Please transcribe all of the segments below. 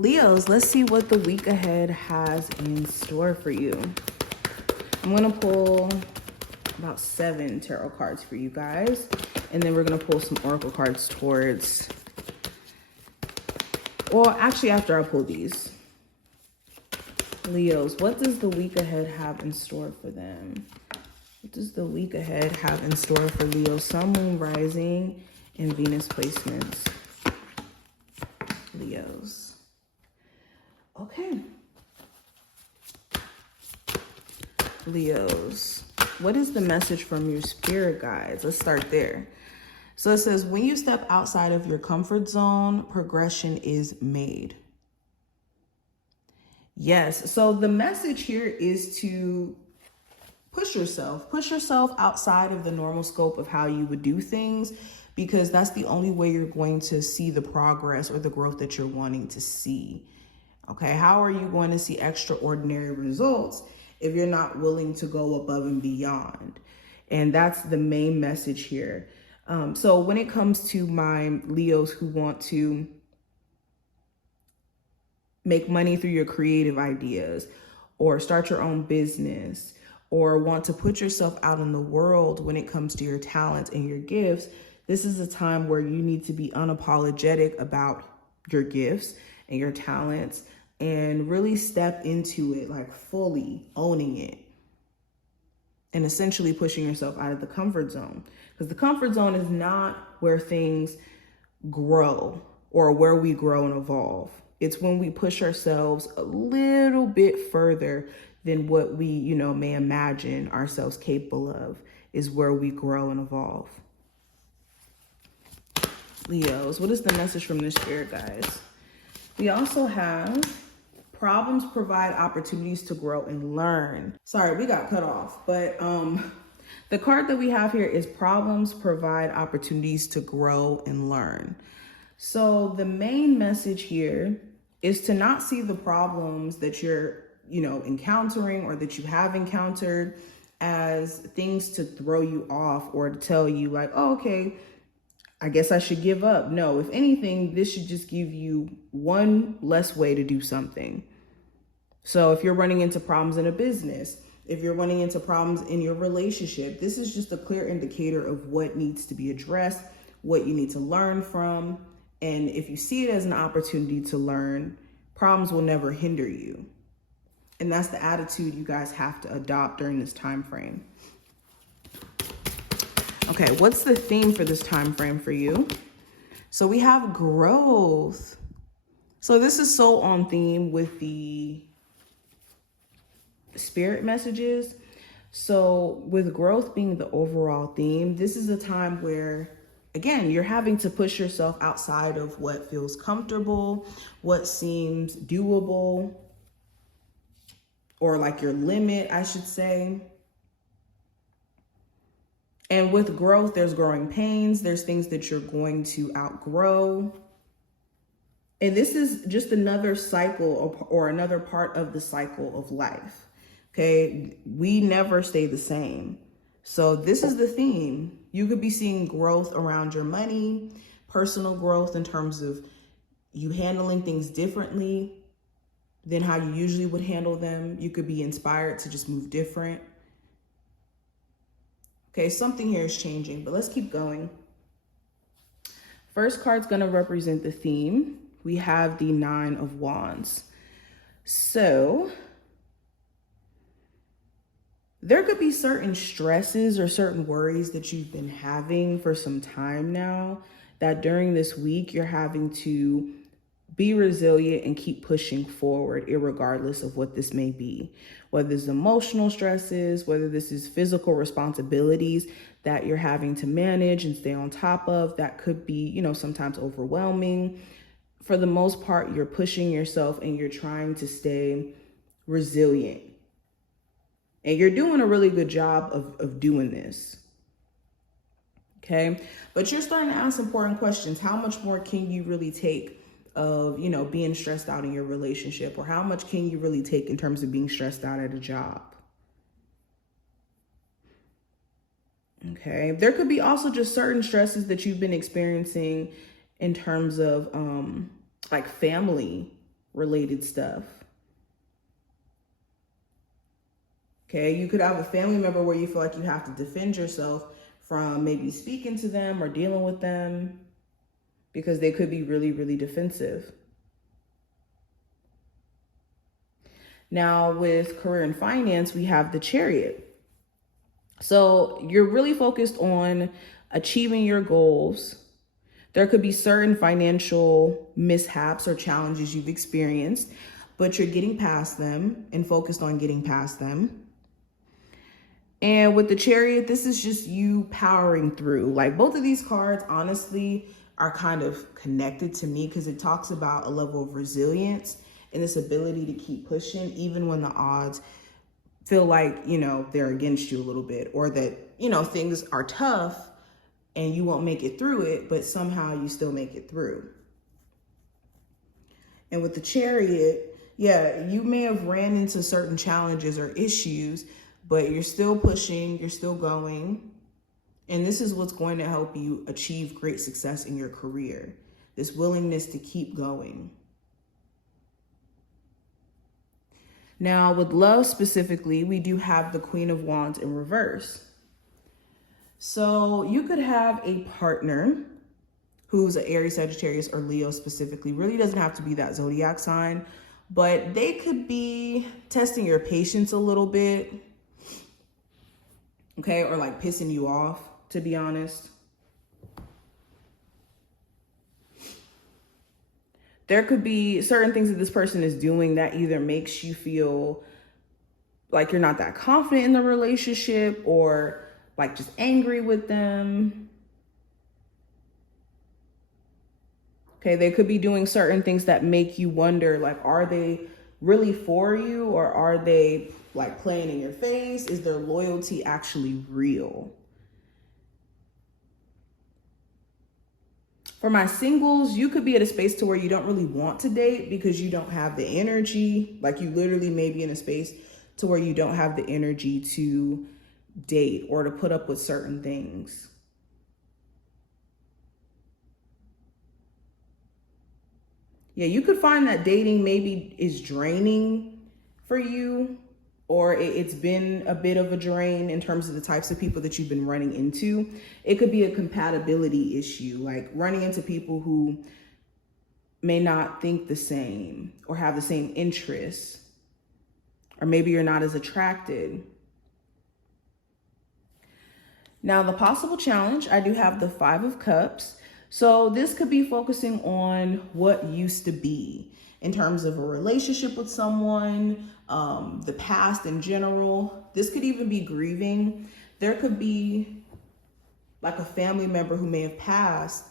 Leos, let's see what the week ahead has in store for you. I'm going to pull about 7 tarot cards for you guys. And then we're going to pull some oracle cards towards, well, actually after I pull these. Leos, what does the week ahead have in store for them? What does the week ahead have in store for Leo? Sun, Moon, Rising, and Venus placements. Leos. Okay. Leos, what is the message from your spirit guides? Let's start there. So it says, when you step outside of your comfort zone, progression is made. Yes, so the message here is to push yourself outside of the normal scope of how you would do things, because that's the only way you're going to see the progress or the growth that you're wanting to see. Okay, how are you going to see extraordinary results if you're not willing to go above and beyond? And that's the main message here. So when it comes to my Leos who want to make money through your creative ideas, or start your own business, or want to put yourself out in the world when it comes to your talents and your gifts, this is a time where you need to be unapologetic about your gifts and your talents and really step into it, like fully owning it and essentially pushing yourself out of the comfort zone. Because the comfort zone is not where things grow or where we grow and evolve. It's when we push ourselves a little bit further than what we, may imagine ourselves capable of, is where we grow and evolve. Leos, what is the message from the spirit guides? We also have problems provide opportunities to grow and learn. Sorry, we got cut off, but the card that we have here is problems provide opportunities to grow and learn. So the main message here is to not see the problems that you're, encountering or that you have encountered as things to throw you off or to tell you like, oh, okay, I guess I should give up. No, if anything, this should just give you one less way to do something. So if you're running into problems in a business, if you're running into problems in your relationship, this is just a clear indicator of what needs to be addressed, what you need to learn from. And if you see it as an opportunity to learn, problems will never hinder you. And that's the attitude you guys have to adopt during this time frame. Okay, what's the theme for this time frame for you? So we have growth. So this is so on theme with the spirit messages. So with growth being the overall theme, this is a time where, again, you're having to push yourself outside of what feels comfortable, what seems doable, or like your limit, I should say. And with growth, there's growing pains. There's things that you're going to outgrow. And this is just another cycle or another part of the cycle of life. Okay, we never stay the same. So this is the theme. You could be seeing growth around your money, personal growth in terms of you handling things differently than how you usually would handle them. You could be inspired to just move different. Okay, something here is changing, but let's keep going. First card's going to represent the theme. We have the 9 of Wands. So there could be certain stresses or certain worries that you've been having for some time now, that during this week you're having to be resilient and keep pushing forward, irregardless of what this may be. Whether it's emotional stresses, whether this is physical responsibilities that you're having to manage and stay on top of, that could be, sometimes overwhelming. For the most part, you're pushing yourself and you're trying to stay resilient. And you're doing a really good job of doing this. Okay. But you're starting to ask important questions. How much more can you really take of, being stressed out in your relationship? Or how much can you really take in terms of being stressed out at a job? Okay. There could be also just certain stresses that you've been experiencing in terms of like family related stuff. Okay, you could have a family member where you feel like you have to defend yourself from maybe speaking to them or dealing with them because they could be really, really defensive. Now with career and finance, we have the Chariot. So you're really focused on achieving your goals. There could be certain financial mishaps or challenges you've experienced, but you're getting past them and focused on getting past them. And with the Chariot, this is just you powering through. Like both of these cards, honestly, are kind of connected to me because it talks about a level of resilience and this ability to keep pushing even when the odds feel like, you know, they're against you a little bit, or that, you know, things are tough and you won't make it through it, but somehow you still make it through. And with the Chariot, yeah, you may have ran into certain challenges or issues, but you're still pushing, you're still going. And this is what's going to help you achieve great success in your career. This willingness to keep going. Now with love specifically, we do have the Queen of Wands in reverse. So you could have a partner who's an Aries, Sagittarius, or Leo specifically. Really doesn't have to be that zodiac sign, but they could be testing your patience a little bit. Okay, or like pissing you off, to be honest. There could be certain things that this person is doing that either makes you feel like you're not that confident in the relationship, or like just angry with them. Okay, they could be doing certain things that make you wonder, like, are they really for you, or are they like playing in your face? Is their loyalty actually real? For my singles, you could be at a space to where you don't really want to date because you don't have the energy. Like you literally may be in a space to where you don't have the energy to date or to put up with certain things. Yeah, you could find that dating maybe is draining for you, or it's been a bit of a drain in terms of the types of people that you've been running into. It could be a compatibility issue, like running into people who may not think the same or have the same interests, or maybe you're not as attracted. Now, the possible challenge, I do have the Five of Cups. So this could be focusing on what used to be in terms of a relationship with someone, the past in general. This could even be grieving. There could be like a family member who may have passed,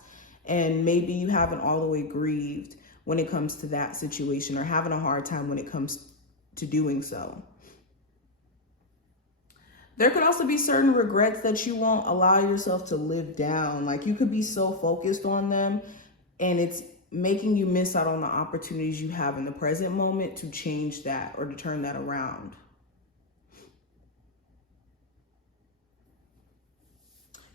and maybe you haven't all the way grieved when it comes to that situation, or having a hard time when it comes to doing so. There could also be certain regrets that you won't allow yourself to live down. Like you could be so focused on them and it's making you miss out on the opportunities you have in the present moment to change that or to turn that around.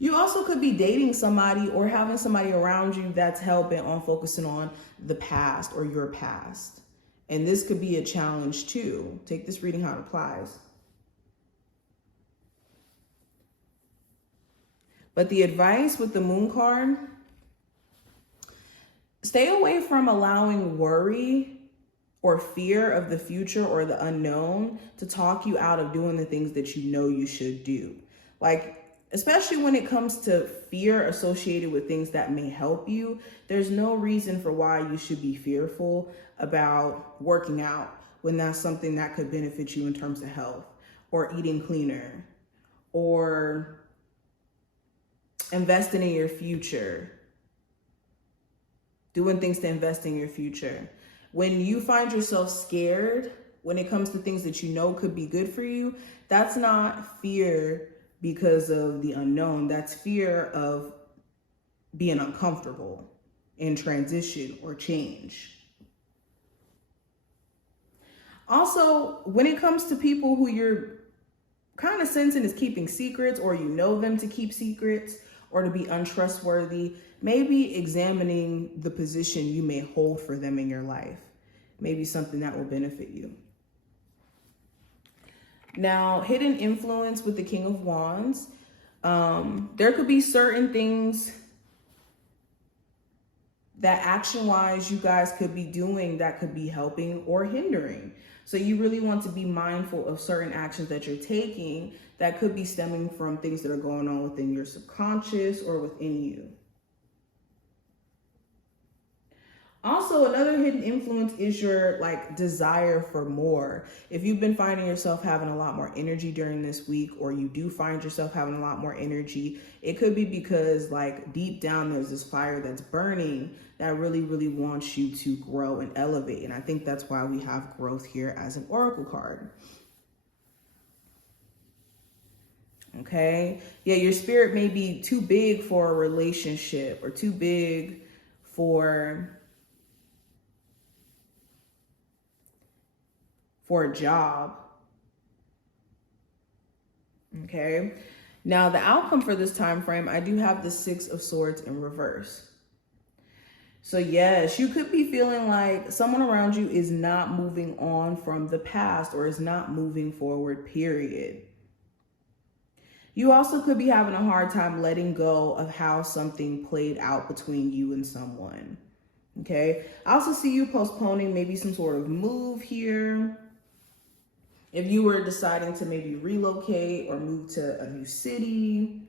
You also could be dating somebody or having somebody around you that's hell-bent on focusing on the past or your past. And this could be a challenge too. Take this reading how it applies. But the advice with the Moon card, stay away from allowing worry or fear of the future or the unknown to talk you out of doing the things that you know you should do. Like, especially when it comes to fear associated with things that may help you, there's no reason for why you should be fearful about working out when that's something that could benefit you in terms of health, or eating cleaner, or investing in your future, doing things to invest in your future. When you find yourself scared when it comes to things that you know could be good for you, that's not fear because of the unknown. That's fear of being uncomfortable in transition or change. Also, when it comes to people who you're kind of sensing is keeping secrets, or you know them to keep secrets, or to be untrustworthy, maybe examining the position you may hold for them in your life. maybe something that will benefit you. Now, hidden influence with the King of Wands. There could be certain things that action-wise you guys could be doing that could be helping or hindering. So you really want to be mindful of certain actions that you're taking that could be stemming from things that are going on within your subconscious or within you. Also, another hidden influence is your desire for more. If you've been finding yourself having a lot more energy during this week, or you do find yourself having a lot more energy, it could be because deep down there's this fire that's burning that really, really wants you to grow and elevate. And I think that's why we have growth here as an oracle card. Okay. Yeah, your spirit may be too big for a relationship or too big for a job. Okay. Now the outcome for this time frame, I do have the 6 of Swords in reverse. So yes, you could be feeling like someone around you is not moving on from the past or is not moving forward, period. You also could be having a hard time letting go of how something played out between you and someone. Okay. I also see you postponing maybe some sort of move here. If you were deciding to maybe relocate or move to a new city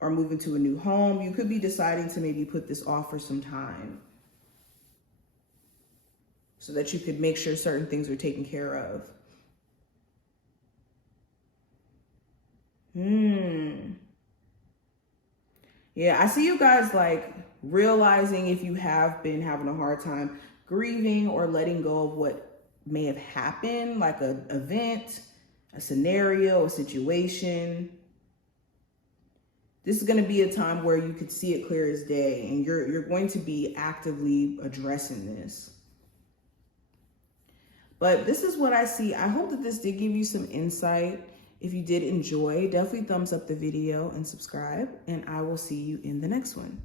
or move into a new home, you could be deciding to maybe put this off for some time so that you could make sure certain things are taken care of. Yeah, I see you guys realizing if you have been having a hard time grieving or letting go of what may have happened, like an event, a scenario, a situation. This is going to be a time where you could see it clear as day, and you're going to be actively addressing this. But this is what I see. I hope that this did give you some insight. If you did enjoy, definitely thumbs up the video and subscribe, and I will see you in the next one.